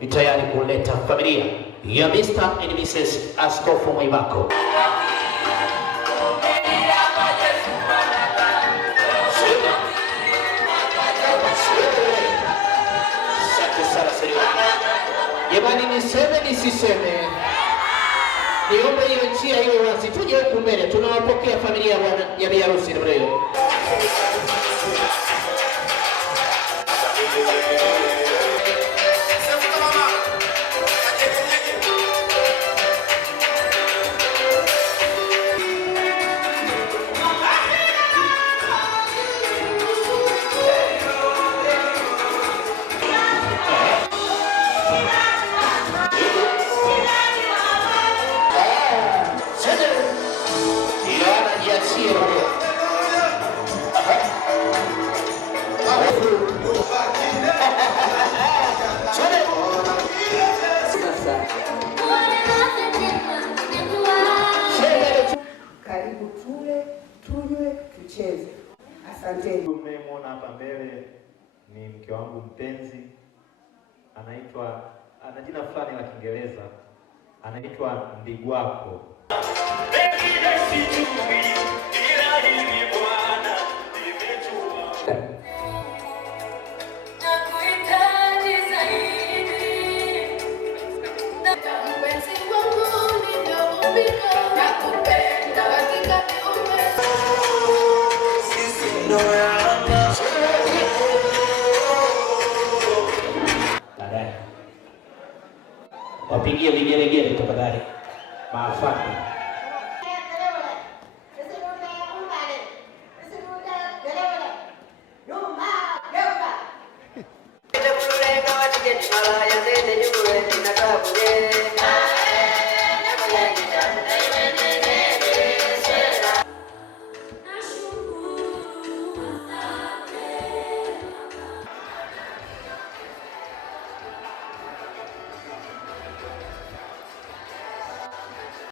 ni tayari kuleta familia ya Mr. and Mrs. Askofu Mwibako. Jamani, niseme nisiseme, niombe hiyo njia iwe wazi. Tuje huku mbele, tunawapokea familia ya bi harusi leo. Karibu tule, tunywe, tucheze. Asanteni. Mmemwona hapa mbele ni mke wangu mpenzi, ana jina fulani la Kiingereza, anaitwa Ndigwako. Wapigie vigelegele tafadhali. Maafaki.